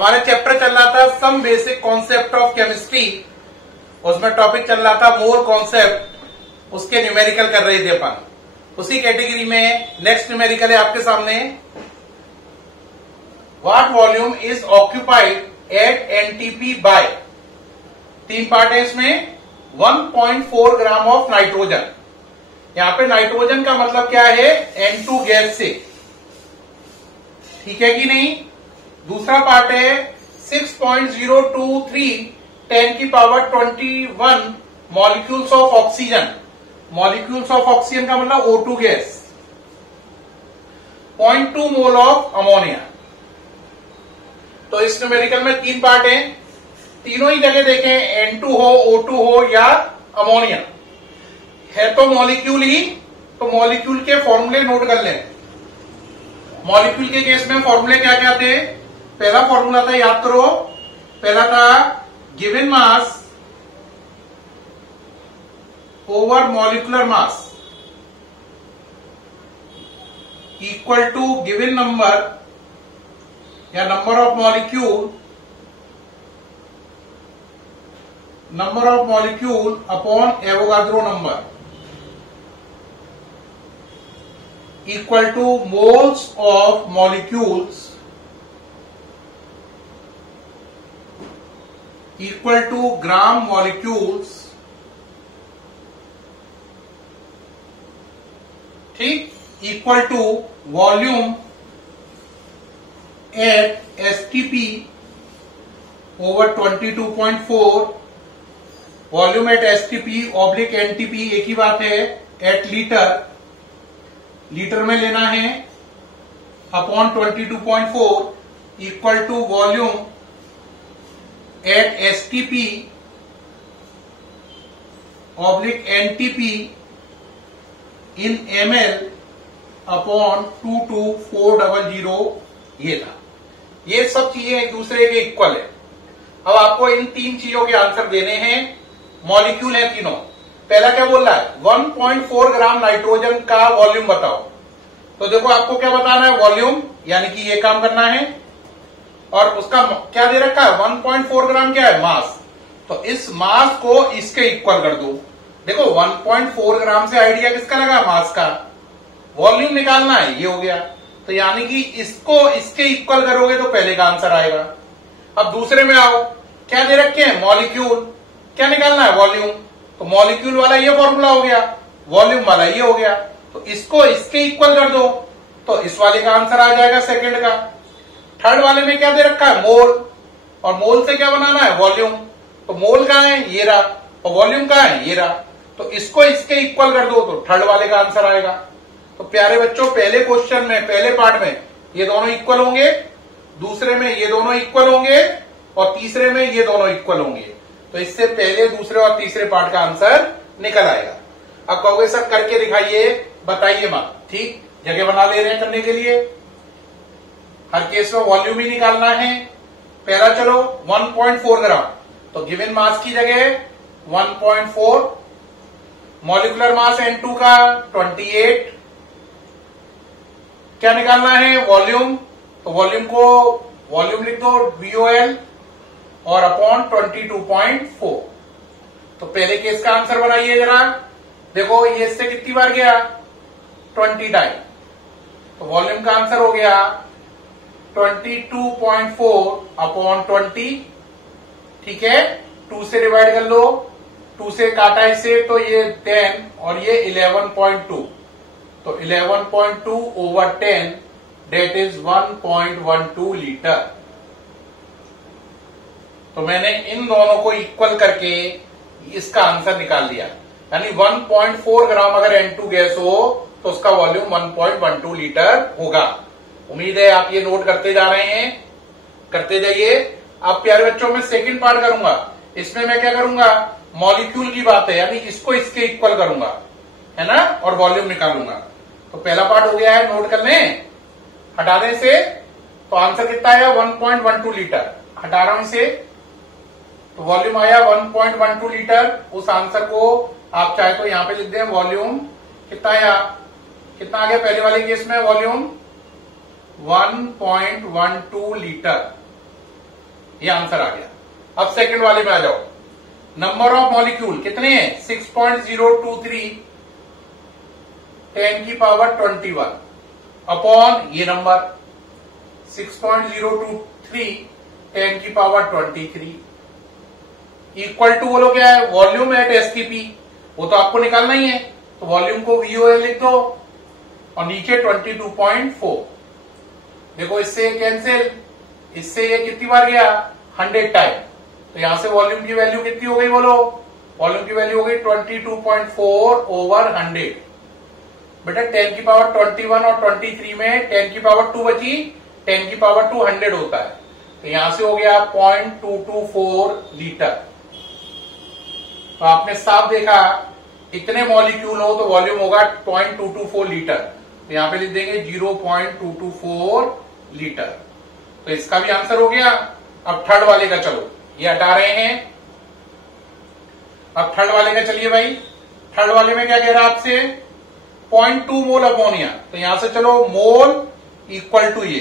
हमारे चैप्टर चल रहा था some basic concept of chemistry, उसमें टॉपिक चल रहा था मोर कॉन्सेप्ट, उसके न्यूमेरिकल कर रहे थे अपन। उसी कैटेगरी में नेक्स्ट न्यूमेरिकल है आपके सामने, what volume is occupied at NTP by, 3 part है इसमें। 1.4 ग्राम ऑफ नाइट्रोजन, यहां पे नाइट्रोजन का मतलब क्या है, N2 गैस से, ठीक है कि नहीं। दूसरा पार्ट है 6.023 10 की power 21 molecules of oxygen, molecules of oxygen का मतलब O2 gas, 0.2 mole of ammonia. तो इस न्यूमेरिकल में 3 पार्ट हैं, तीनों ही जगह देखें, N2 हो, O2 हो या अमोनिया है तो मॉलिक्यूल ही, तो मॉलिक्यूल के फॉर्मूले नोट कर लें। मॉलिक्यूल के केस में फॉर्मूले क्या क्या थे, पहला फॉर्मूला था, याद करो, पहला था given mass over molecular mass equal to given number या number of molecule upon Avogadro number equal to moles of molecules equal to gram molecules, ठीक, equal to volume at STP over 22.4, volume at STP oblique NTP एक ही बात है, at litre में लेना है, upon 22.4 equal to volume at STP oblique NTP in ml upon 22400, ये था। ये सब चीजें एक दूसरे के इक्वल है। अब आपको इन 3 चीजों के आंसर देने हैं। मॉलिक्यूल है तीनों, पहला क्या बोल रहा है, 1.4 ग्राम नाइट्रोजन का वॉल्यूम बताओ। तो देखो आपको क्या बताना है, वॉल्यूम, यानी कि ये काम करना है, और उसका क्या दे रखा है, 1.4 ग्राम क्या है, मास। तो इस मास को इसके इक्वल कर दो। देखो 1.4 ग्राम से आइडिया किसका लगा, मास का। वॉल्यूम निकालना है, ये हो गया। तो यानी कि इसको इसके इक्वल करोगे तो पहले का आंसर आएगा। अब दूसरे में आओ, क्या दे रखे हैं, मॉलिक्यूल, क्या निकालना है, वॉल्यूम। तो मॉलिक्यूल वाला ये फॉर्मूला हो गया, वॉल्यूम वाला ये हो गया, तो इसको इसके इक्वल कर दो तो इस वाले का आंसर आ जाएगा सेकंड का। थर्ड वाले में क्या दे रखा है, मोल, और मोल से क्या बनाना है, वॉल्यूम। तो मोल कहां है, ये रहा, और वॉल्यूम कहां है, ये रहा। तो इसको इसके इक्वल कर दो तो थर्ड वाले का आंसर आएगा। तो प्यारे बच्चों, पहले क्वेश्चन में, पहले पार्ट में ये दोनों इक्वल होंगे, दूसरे में ये दोनों इक्वल होंगे, और तीसरे में ये दोनों इक्वल होंगे। तो इससे पहले, दूसरे और तीसरे पार्ट का आंसर निकल आएगा। अब कहोगे सर करके दिखाइए, बताइए मत, ठीक, जगह बना ले रहे हैं करने के लिए। हर केस में वॉल्यूम ही निकालना है। पहला चलो 1.4 ग्राम, तो गिवन मास की जगह 1.4, मॉलिक्यूलर मास N2 का 28, क्या निकालना है, वॉल्यूम। तो वॉल्यूम लिख दो VOL और अपॉन 22.4। तो पहले केस का आंसर बनाइए जरा, देखो ये इससे कितनी बार गया, 20 टाइम। तो वॉल्यूम का आंसर हो गया 22.4 अपॉन 20, ठीक है। 2 से डिवाइड कर लो, 2 से काटा इसे तो ये 10 और ये 11.2, तो 11.2 ओवर 10 डेट इज 1.12 लीटर। तो मैंने इन दोनों को इक्वल करके इसका आंसर निकाल दिया, यानी 1.4 ग्राम अगर N2 गैस हो तो उसका वॉल्यूम 1.12 लीटर होगा। उम्मीद है आप ये नोट करते जा रहे हैं, करते जाइए। अब प्यारे बच्चों में सेकंड पार्ट करूंगा, इसमें मैं क्या करूंगा, मॉलिक्यूल की बात है, यानी इसको इसके इक्वल करूंगा, है ना, और वॉल्यूम निकालूंगा। तो पहला पार्ट हो गया है, नोट कर लें, हटा दें से, तो आंसर कितना आया, 1.12 लीटर। हटा रहा हूं इसे, तो वॉल्यूम आया 1.12 लीटर। उस आंसर को आप चाहे तो यहां पे लिख दें, वॉल्यूम कितना आया, कितना आ गया पहले वाले केस में, वॉल्यूम 1.12 लीटर। ये आंसर आ गया। अब सेकंड वाले में आ जाओ। नंबर ऑफ मॉलिक्यूल कितने हैं? 6.023 10 की पावर 21 अपॉन ये नंबर 6.023 10 की पावर 23 इक्वल टू बोलो क्या है? वॉल्यूम एट एसटीपी, वो तो आपको निकालना ही है, तो वॉल्यूम को वीओएल लिख दो और नीचे 22.4। देखो इससे कैंसिल, इससे ये कितनी बार गया? 100 टाइम, तो यहां से वॉल्यूम की वैल्यू कितनी हो गई बोलो? वॉल्यूम की वैल्यू हो गई 22.4 ओवर 100। बेटा 10 की पावर 21 और 23 में 10 की पावर 2 बची, 10 की पावर 2 100 होता है, तो यहां से हो गया 0.224 लीटर। तो आपने साफ देखा इतने मॉलिक्यूल हो तो वॉल्यूम होगा 0.224 लीटर, तो यहां पे लिख देंगे 0.224 लीटर। तो इसका भी आंसर हो गया। अब थर्ड वाले का चलो, ये हटा रहे हैं। अब थर्ड वाले का चलिए भाई, थर्ड वाले में क्या कह रहा है आपसे? 0.2 मोल अमोनिया, तो यहां से चलो मोल इक्वल टू ये,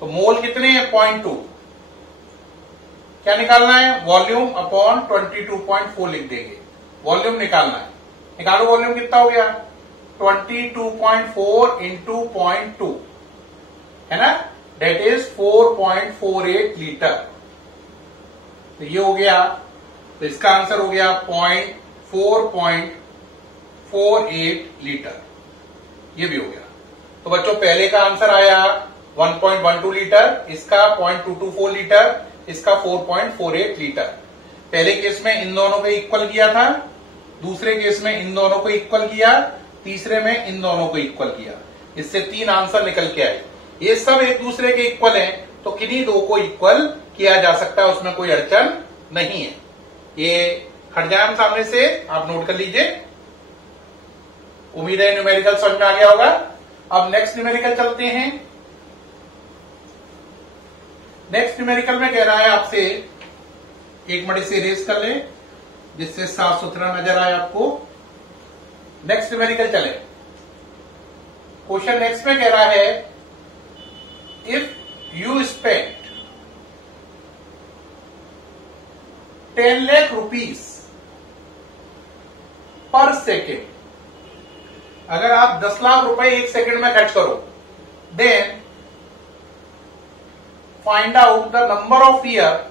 तो मोल कितने हैं? 0.2। क्या निकालना है? वॉल्यूम अपॉन 22.4 लिख देंगे, वॉल्यूम निकालना है। निकालो वॉल्यूम कितना हो गया? 22.4 इंटू 0.2 है ना, डेट इज 4.48 लीटर। तो ये हो गया, तो इसका आंसर हो गया 4.48 लीटर, ये भी हो गया। तो बच्चों पहले का आंसर आया 1.12 लीटर, इसका 0.224 लीटर, इसका 4.48 लीटर। पहले केस में इन दोनों को इक्वल किया था, दूसरे केस में इन दोनों को इक्वल किया, तीसरे में इन दोनों को इक्वल किया। इससे 3 आंसर निकल के आए। ये सब एक दूसरे के इक्वल हैं, तो किन्हीं दो को इक्वल किया जा सकता है, उसमें कोई अड़चन नहीं है। ये हट जाए हम सामने से, आप नोट कर लीजिए। उम्मीद है न्यूमेरिकल समझ में आ गया होगा। अब नेक्स्ट न्यूमेरिकल चलते हैं। नेक्स्ट न्यूमेरिकल में कह रहा है आपसे, एक मिनट से इरेज कर लें जिससे साफ सुथरा नजर आए आपको। नेक्स्ट न्यूमेरिकल चले। क्वेश्चन नेक्स्ट में कह रहा है, if you spend 10 lakh rupees per second, अगर आप 10 लाख रुपए एक सेकेंड में खर्च करो, then find out the number of year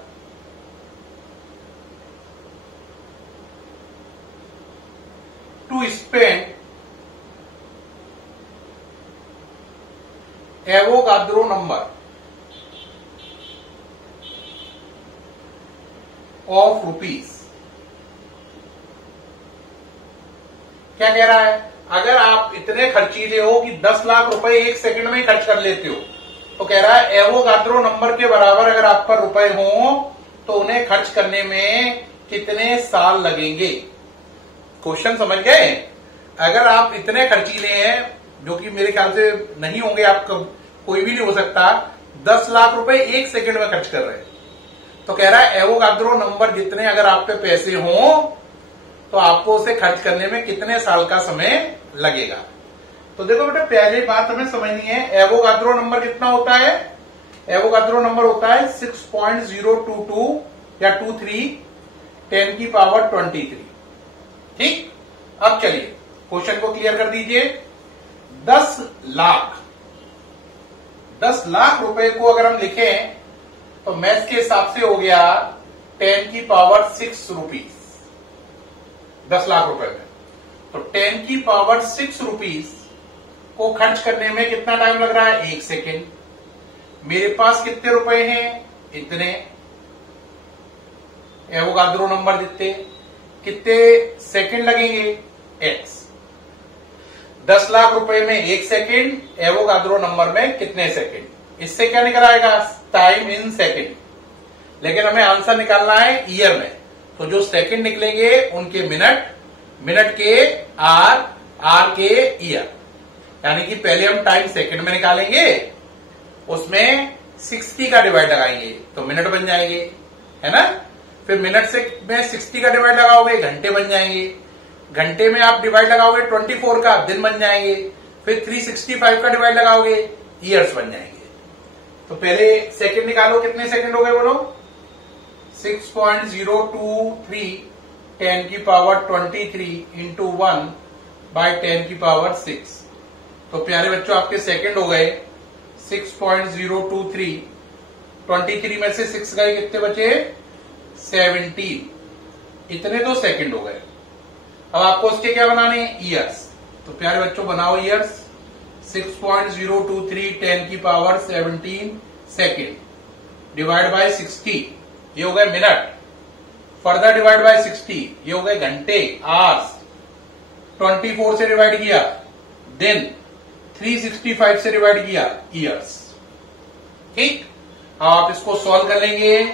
to spend Avogadro number of rupees. क्या कह रहा है? अगर आप इतने खर्चीले हो कि 10 लाख रुपए एक सेकंड में ही खर्च कर लेते हो, तो कह रहा है एवोगाद्रो नंबर के बराबर अगर आप पर रुपए हो तो उन्हें खर्च करने में कितने साल लगेंगे। क्वेश्चन समझ गए? अगर आप इतने खर्चीले हैं, जो कि मेरे ख्याल से नहीं होंगे, आप कोई भी नहीं हो सकता, 10 लाख रुपए एक सेकंड में खर्च कर रहे हैं, तो कह रहा है एवोगाद्रो नंबर जितने अगर आप पे पैसे हों तो आपको उसे खर्च करने में कितने साल का समय लगेगा। तो देखो बेटा, पहली बात हमें समझनी है, एवोगाद्रो नंबर कितना होता है? एवोगाद्रो नंबर होता है 6.022 या 23 10 की पावर 23। ठीक, अब चलिए क्वेश्चन को क्लियर कर दीजिए। 10 लाख रुपए को अगर हम लिखें तो मैथ्स के हिसाब से हो गया 10 की पावर 6 रुपीज 10 लाख रुपए में। तो 10 की पावर 6 रुपीज को खर्च करने में कितना टाइम लग रहा है? 1 सेकेंड। मेरे पास कितने रुपए हैं? इतने। एवोगाद्रो नंबर जितने, कितने सेकेंड लगेंगे? x। 10 लाख रुपए में 1 सेकेंड, एवोगाद्रो नंबर में कितने सेकेंड? इससे क्या निकल आएगा? Time in second. लेकिन हमें आंसर निकालना है ईयर में, तो जो सेकेंड निकलेंगे उनके मिनट, मिनट के आर, आर के ईयर। यानी कि पहले हम टाइम सेकेंड में निकालेंगे, उसमें 60 का डिवाइड लगाएंगे तो मिनट बन जाएंगे, है ना। फिर मिनट से में 60 का डिवाइड लगाओगे, घंटे बन जाएंगे। घंटे में आप डिवाइड लगाओगे 24 का, दिन बन जाएंगे। फिर 365 का डिवाइड लगाओगे, ईयर्स बन जाएंगे। तो पहले सेकंड निकालो, कितने सेकंड हो गए बोलो? 6.023 10 की पावर 23 इंटू 1 बाय 10 की पावर 6। तो प्यारे बच्चों आपके सेकंड हो गए 6.023, 23 में से 6 गए, कितने बचे? 17। इतने तो सेकंड हो गए। अब आपको उसके क्या बनाने हैं? ईयर्स। तो प्यारे बच्चों बनाओ ईयर्स। 6.023 10 की पावर 17 सेकेंड डिवाइड बाय 60, ये हो गए मिनट। फर्दर डिवाइड बाय 60, ये हो गए घंटे, आवर्स। 24 से डिवाइड किया, दिन। 365 से डिवाइड किया, ईयर्स। ठीक, अब आप इसको सॉल्व कर लेंगे।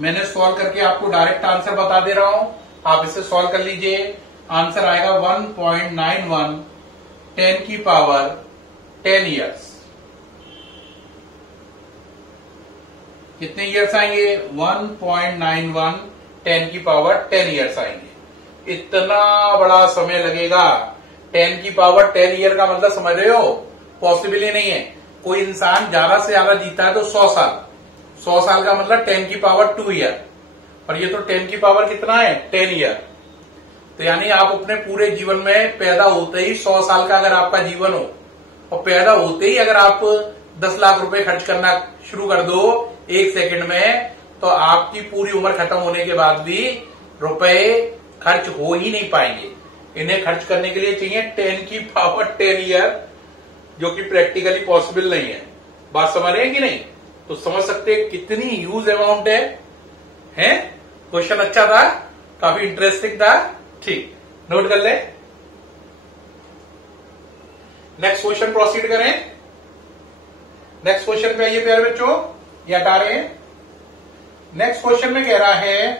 मैंने सॉल्व करके आपको डायरेक्ट आंसर बता दे रहा हूं, आप इसे सॉल्व कर लीजिए। आंसर आएगा 1.91 10 की पावर 10 ईयर्स। कितने ईयर्स आएंगे? 1.91 10 की पावर 10 ईयर्स आएंगे। इतना बड़ा समय लगेगा। 10 की पावर 10 ईयर का मतलब समझ रहे हो? पॉसिबल ही नहीं है। कोई इंसान ज्यादा से ज्यादा जीता है तो 100 साल। 100 साल का मतलब 10 की पावर 2 ईयर, और ये तो 10 की पावर कितना है? 10 ईयर। तो यानी आप अपने पूरे जीवन में पैदा होते ही 100 साल का अगर आपका जीवन हो, और पैदा होते ही अगर आप 10 लाख रुपए खर्च करना शुरू कर दो 1 सेकंड में, तो आपकी पूरी उम्र खत्म होने के बाद भी रुपए खर्च हो ही नहीं पाएंगे। इन्हें खर्च करने के लिए चाहिए 10 की पावर 10 ईयर, जो कि प्रैक्टिकली पॉसिबल नहीं है। बात समझ रहे हैं कि नहीं? तो समझ सकते हैं कितनी ह्यूज अमाउंट है? क्वेश्चन अच्छा था, काफी इंटरेस्टिंग था। ठीक, नोट कर ले। नेक्स्ट क्वेश्चन प्रोसीड करें। नेक्स्ट क्वेश्चन पे आइए प्यारे बच्चों, ये हटा रहे हैं। नेक्स्ट क्वेश्चन में कह रहा है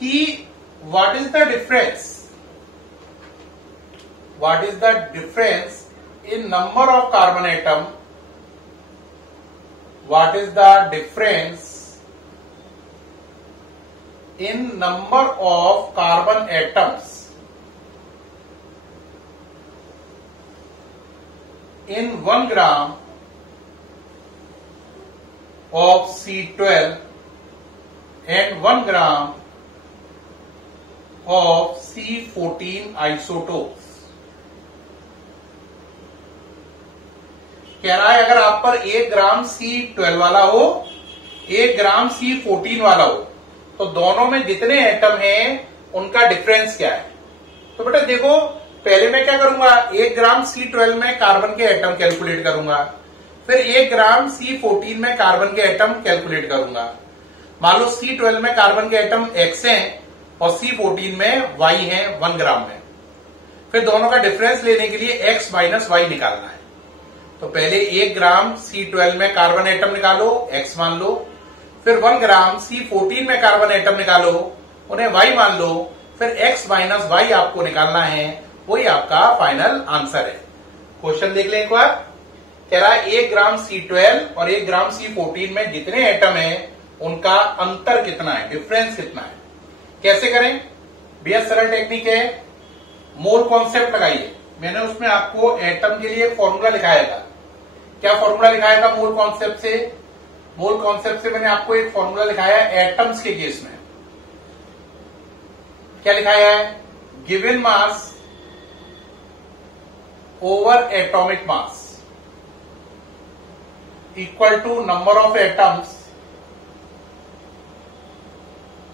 कि what is the difference in number of carbon atom? What is the difference in number of carbon atoms in 1 gram of C12 and 1 gram of C14 isotopes। कह रहा है अगर आप पर 1 ग्राम C12 वाला हो, 1 ग्राम C14 वाला हो, तो दोनों में जितने एटम हैं उनका डिफरेंस क्या है? तो बेटा देखो, पहले मैं क्या करूंगा? 1 ग्राम C12 में कार्बन के एटम कैलकुलेट करूंगा, फिर 1 ग्राम C14 में कार्बन के एटम कैलकुलेट करूंगा। मान लो C12 में कार्बन के एटम X हैं और C14 में Y हैं 1 ग्राम में। फिर दोनों का डिफरेंस लेने के लिए X माइनस Y निकालना है। तो पहले 1 ग्राम C12 में कार्बन एटम निकालो, X मान लो। फिर 1 ग्राम C14 में कार्बन एटम निकालो, उन्हें Y मान लो। फिर X माइनस Y आपको निकालना है, वही आपका फाइनल आंसर है। क्वेश्चन देख लें एक बार। कह रहा है 1 ग्राम C12 और 1 ग्राम C14 में जितने एटम हैं उनका अंतर कितना है, डिफरेंस कितना है। कैसे करें? बेहद सरल टेक्निक है, मोल कॉन्सेप्ट लगाइए। मैंने उसमें आपको एटम के लिए फॉर्मूला लिखाया था। क्या फॉर्मूला लिखाया था मोल कॉन्सेप्ट से? मोल कॉन्सेप्ट से मैंने आपको एक फॉर्मूला लिखाया है एटम्स के केस में। क्या लिखाया है? Given mass over atomic mass equal to number of atoms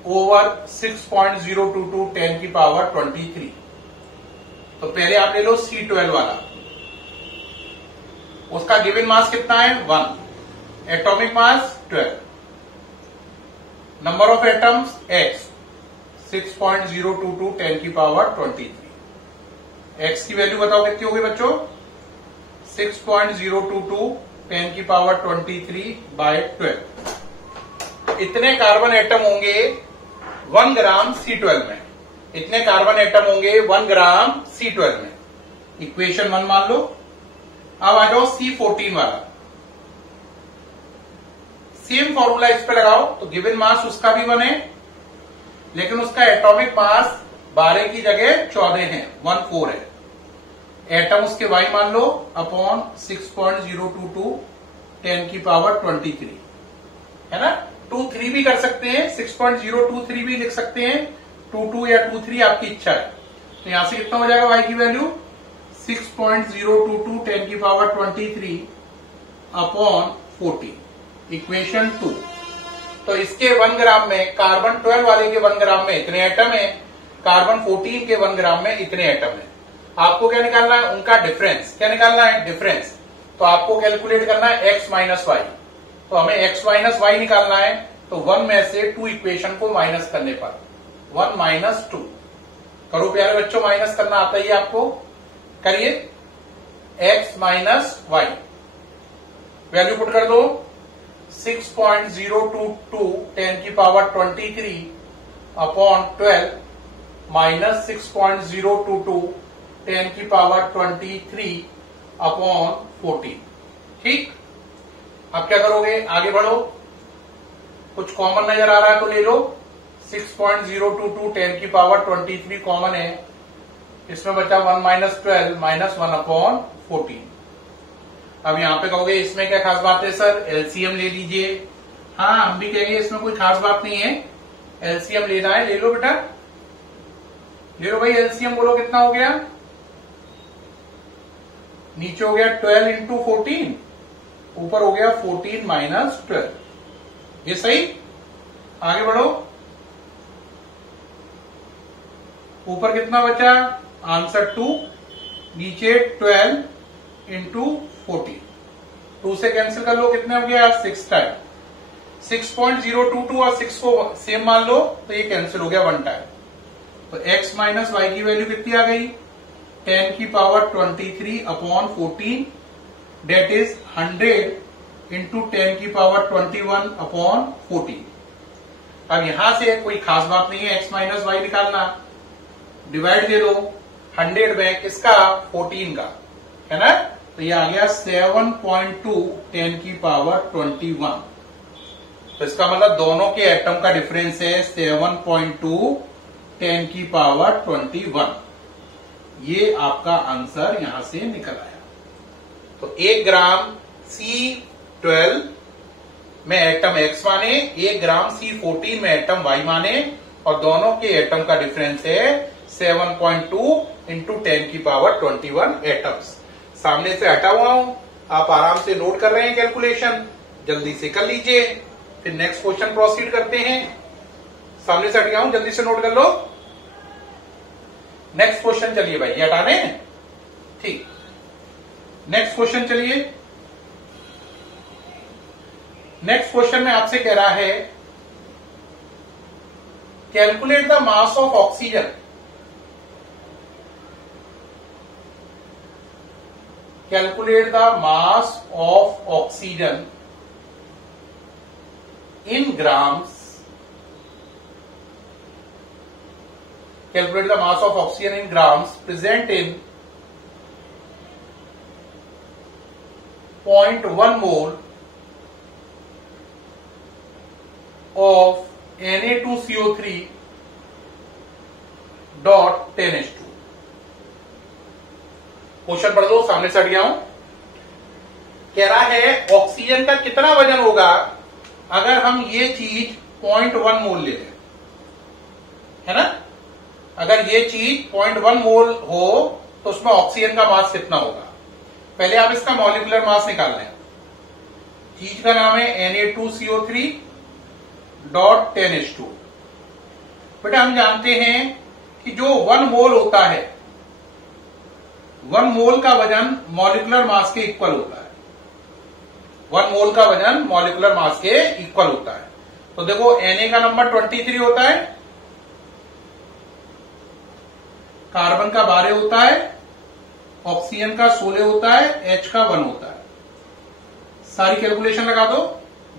over 6.022 10 की पावर 23। तो पहले आप ले लो C12 वाला, उसका गिवन मास कितना है? 1, atomic mass 12, number of atoms X 6.022 10 की पावर 23। X की वैल्यू बताओ कितनी होगी बच्चों? 6.022 10 की पावर 23 बाय 12। इतने कार्बन एटम होंगे 1 ग्राम C12 में। इतने कार्बन एटम होंगे 1 ग्राम C12 में। इक्वेशन 1 मान लो। अब आ जाओ C14 वाला, सेम फॉर्मूला इस पे लगाओ। तो गिवन मास उसका भी 1 है, लेकिन उसका एटॉमिक मास 12 की जगह 14 है, 14 है। एटम उसके Y मान लो अपॉन 6.022 10 की पावर 23। है ना। 23 भी कर सकते हैं, 6.023 भी लिख सकते हैं, 22 या 23 आपकी इच्छा है। तो यहां से कितना हो जाएगा y की वैल्यू 6.022 10 की पावर 23 अपॉन 40 इक्वेशन 2। तो इसके 1 ग्राम में, कार्बन 12 वाले के 1 ग्राम में इतने एटम है, कार्बन 14 के 1 ग्राम में इतने एटम है। आपको क्या निकालना है, उनका डिफरेंस। क्या निकालना है, डिफरेंस। तो आपको कैलकुलेट करना है x माइनस वाई। तो हमें x माइनस वाई निकालना है, तो 1 में से 2 इक्वेशन को माइनस करने पर 1 माइनस 2 करो प्यारे बच्चों, माइनस करना आता ही आपको, करिए। x minus y value put कर दो, 6.022 10 की पावर 23 अपॉन 12 माइनस 6.022 10 की पावर 23 अपॉन 14। ठीक, अब क्या करोगे, आगे बढ़ो। कुछ कॉमन नजर आ रहा है तो ले लो, 6.022 10 की पावर 23 कॉमन है, इसमें बचा 1 माइनस 12 माइनस 1 अपॉन 14। अब यहां पे कहोगे इसमें क्या खास बात है सर, एलसीएम ले लीजिए। हाँ, हम भी कहेंगे इसमें कोई खास बात नहीं है, एलसीएम लेना है, ले लो बेटा, ले लो भाई एलसीएम। बोलो कितना हो गया, नीचे हो गया 12 इंटू 14, ऊपर हो गया 14 माइनस 12। ये सही, आगे बढ़ो। ऊपर कितना बचा, आंसर 2, नीचे 12 इंटू 14, 2 से कैंसिल कर लो, कितने हो गया 6 टाइम। 6.022 और 6 को सेम मान लो तो ये कैंसिल हो गया 1 टाइम। तो x माइनस वाई की वैल्यू कितनी आ गई, 10 की power 23 upon 14, that is 100 into 10 की पावर 21 अपॉन 14। अब यहां से कोई खास बात नहीं है, x माइनस वाई निकालना, डिवाइड दे दो 100 में किसका, 14 का, है ना। तो ये आ गया 7.2 10 की पावर 21। तो इसका मतलब दोनों के एटम का डिफरेंस है 7.2 10 की पावर 21। ये आपका आंसर यहां से निकल आया। तो 1 ग्राम C12 में एटम X माने, 1 ग्राम C14 में एटम Y माने, और दोनों के एटम का डिफरेंस है 7.2 इंटू 10 की पावर 21 एटम्स। सामने से हटा हुआ हूं, आप आराम से नोट कर रहे हैं कैलकुलेशन, जल्दी से कर लीजिए। फिर नेक्स्ट क्वेश्चन प्रोसीड करते हैं। सामने से हट गया हूं, जल्दी से नोट कर लो। नेक्स्ट क्वेश्चन चलिए भाई, ये हटाने हैं, ठीक। नेक्स्ट क्वेश्चन चलिए। नेक्स्ट क्वेश्चन में आपसे कह रहा है calculate the mass of oxygen. Calculate the mass of oxygen in grams. Calculate the mass of oxygen in grams present in 0.1 mole of Na2CO3 dot 10H2। Question पढ़ दो, सामने से हट गया हूं। कह रहा है ऑक्सीजन का कितना वजन होगा अगर हम ये चीज 0.1 मोल ले लें, है ना। अगर ये चीज 0.1 मोल हो तो उसमें ऑक्सीजन का मास कितना होगा। पहले आप इसका मॉलिक्यूलर मास निकाल लें। चीज का नाम है Na2CO3 डॉट 10H2। बेटा हम जानते हैं कि जो 1 मोल होता है, 1 मोल का वजन मॉलिक्यूलर मास के इक्वल होता है। 1 मोल का वजन मॉलिक्यूलर मास के इक्वल होता है। तो देखो Na का नंबर 23 होता है, कार्बन का 12 होता है, ऑक्सीजन का 16 होता है, H का 1 होता है। सारी कैलकुलेशन लगा दो।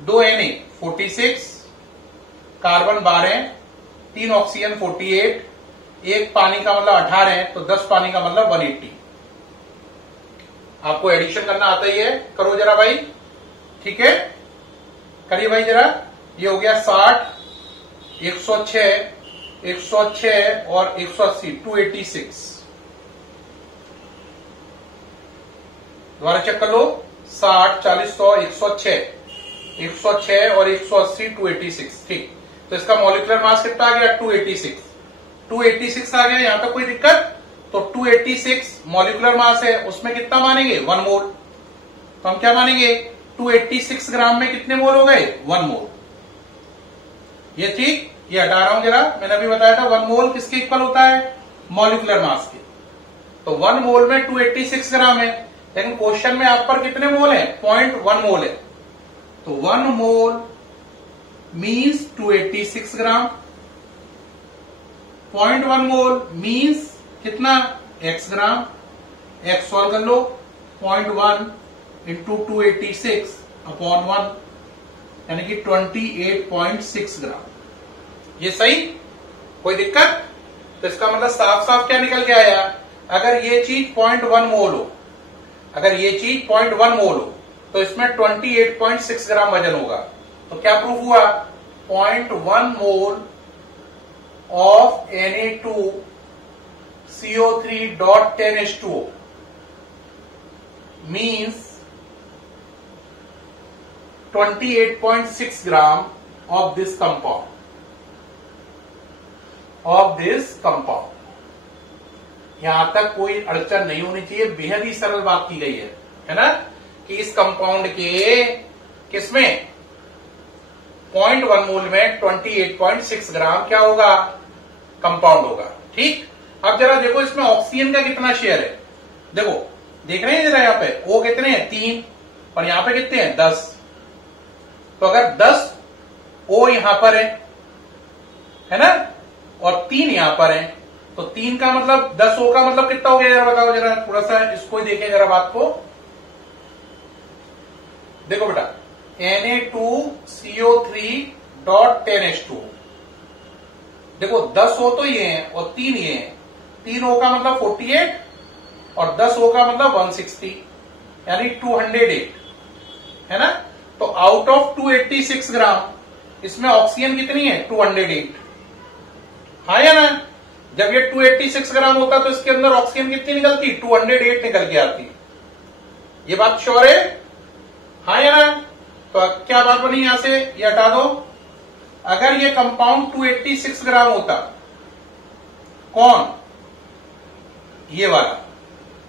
2 Na 46, कार्बन 12, 3 ऑक्सीजन 48, 1 पानी का मतलब 18 है, तो 10 पानी का मतलब 180। आपको एडिशन करना आता ही है, करो जरा भाई, ठीक है, करिए भाई जरा। ये हो गया 60, 106, 106 और 180, 286। दोबारा चेक कर लो, 60, 40, 100, 106, 106 और 180 286, ठीक। तो इसका मॉलिक्यूलर मास कितना आ गया 286 आ गया। यहां तक कोई दिक्कत? तो 286 मॉलिक्यूलर मास है, उसमें कितना मानेंगे 1 मोल। तो हम क्या मानेंगे 286 ग्राम में कितने मोल हो गए 1 मोल। ये ठीक, ये हटा रहा हूं जरा, मैंने अभी बताया था 1 मोल किसके इक्वल होता है मॉलिक्यूलर मास के। तो 1 मोल में 286 ग्राम है, लेकिन क्वेश्चन में आप पर कितने मोल है 0.1 मोल है। तो 1 मोल मीन्स 286 ग्राम, 0.1 मोल मीन्स कितना x ग्राम। x सॉल्व कर लो, 0.1 इंटू 286 अपॉन 1 यानी कि 28.6 ग्राम। ये सही, कोई दिक्कत? तो इसका मतलब साफ साफ क्या निकल के आया, अगर ये चीज 0.1 मोल हो, अगर ये चीज 0.1 मोल हो तो इसमें 28.6 ग्राम वजन होगा। तो क्या प्रूफ हुआ 0.1 mole of Na2CO3.10H2O means 28.6 gram of this compound. यहां तक कोई अड़चन नहीं होनी चाहिए, बेहद ही सरल बात की गई है ना, कि इस कंपाउंड के किसमें 0.1 मोल में 28.6 ग्राम क्या होगा कंपाउंड होगा, ठीक। अब जरा देखो इसमें ऑक्सीजन का कितना शेयर है, देखो देख रहे हैं जरा, यहाँ पे O कितने हैं 3 और यहाँ पे कितने हैं 10। तो अगर 10 O यहां पर है ना, और 3 यहां पर है, तो 3 का मतलब 10 O का मतलब कितना हो गया जरा बताओ, जरा थोड़ा सा इसको ही देखें जरा बात को। देखो बेटा Na2CO3.10H2, देखो 10 O तो ये हैं और 3 ये हैं, 3 O का मतलब 48 और 10 O का मतलब 160 यानी 208 है ना। तो आउट ऑफ 286 ग्राम इसमें ऑक्सीजन कितनी है 208, हाँ या ना। जब ये 286 ग्राम होता तो इसके अंदर ऑक्सीजन कितनी निकलती 208 निकल के आती। ये बात श्योर है, हाँ या ना। तो क्या बात बनी यहां से, ये हटा दो। अगर ये कंपाउंड 286 ग्राम होता, कौन ये वाला,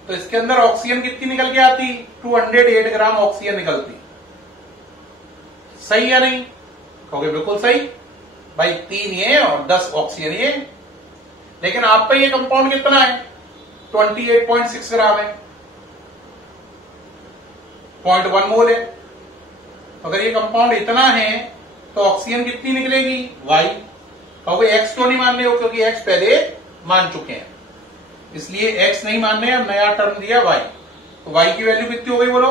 तो इसके अंदर ऑक्सीजन कितनी निकल के आती 208 ग्राम ऑक्सीजन निकलती। सही या नहीं, कहोगे बिल्कुल सही भाई, 3 ये और 10 ऑक्सीजन ये। लेकिन आप पे ये कंपाउंड कितना है 28.6 ग्राम है, 0.1 मोल है। अगर ये कंपाउंड इतना है तो ऑक्सीजन कितनी निकलेगी Y। कहोगे X क्यों नहीं मान रहे हो, क्योंकि X पहले मान चुके हैं, इसलिए X नहीं मान रहे, अब नया टर्म दिया Y। तो Y की वैल्यू कितनी हो गई बोलो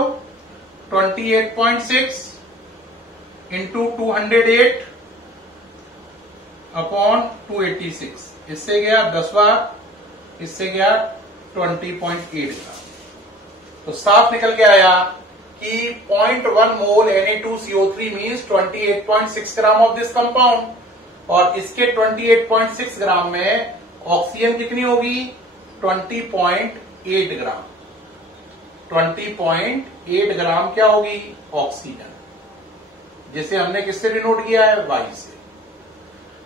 28.6 इंटू 208 अपॉन 286, इससे गया 10 बार, इससे गया 20.8 का। तो साफ निकल के आया कि 0.1 मोल Na2CO3 means 28.6 gram of this compound, और इसके 28.6 ग्राम में ऑक्सीजन कितनी होगी 20.8 ग्राम। 20.8 ग्राम क्या होगी ऑक्सीजन, जिसे हमने किससे डिनोट किया है Y से।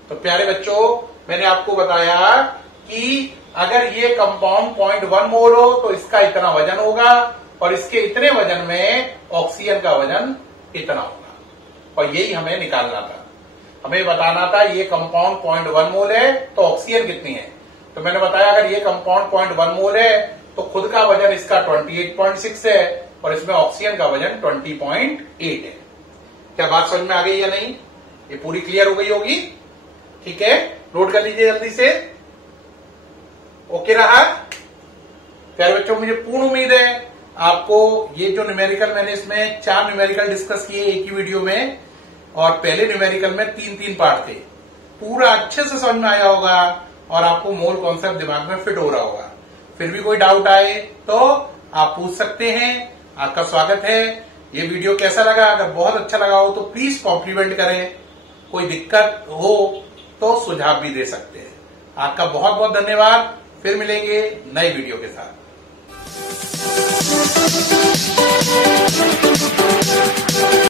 तो प्यारे बच्चों मैंने आपको बताया कि अगर ये कंपाउंड 0.1 मोल हो तो इसका इतना वजन होगा, और इसके इतने वजन में ऑक्सीजन का वजन इतना होगा, और यही हमें निकालना था। हमें बताना था ये कंपाउंड 0.1 मोल है तो ऑक्सीजन कितनी है। तो मैंने बताया अगर ये कंपाउंड 0.1 मोल है तो खुद का वजन इसका 28.6 है और इसमें ऑक्सीजन का वजन 20.8 है। क्या बात समझ में आ गई या नहीं, ये पूरी क्लियर हो गई होगी, ठीक है। नोट कर लीजिए जल्दी से, ओके रहा। प्यारे बच्चों मुझे पूर्ण उम्मीद है आपको ये जो न्यूमेरिकल, मैंने इसमें 4 न्यूमेरिकल डिस्कस किए एक ही वीडियो में, और पहले न्यूमेरिकल में 3-3 पार्ट थे, पूरा अच्छे से समझ में आया होगा और आपको मोल कॉन्सेप्ट दिमाग में फिट हो रहा होगा। फिर भी कोई डाउट आए तो आप पूछ सकते हैं, आपका स्वागत है। ये वीडियो कैसा लगा, अगर बहुत अच्छा लगा हो तो प्लीज कॉम्प्लीमेंट करें, कोई दिक्कत हो तो सुझाव भी दे सकते हैं। आपका बहुत बहुत धन्यवाद, फिर मिलेंगे नई वीडियो के साथ।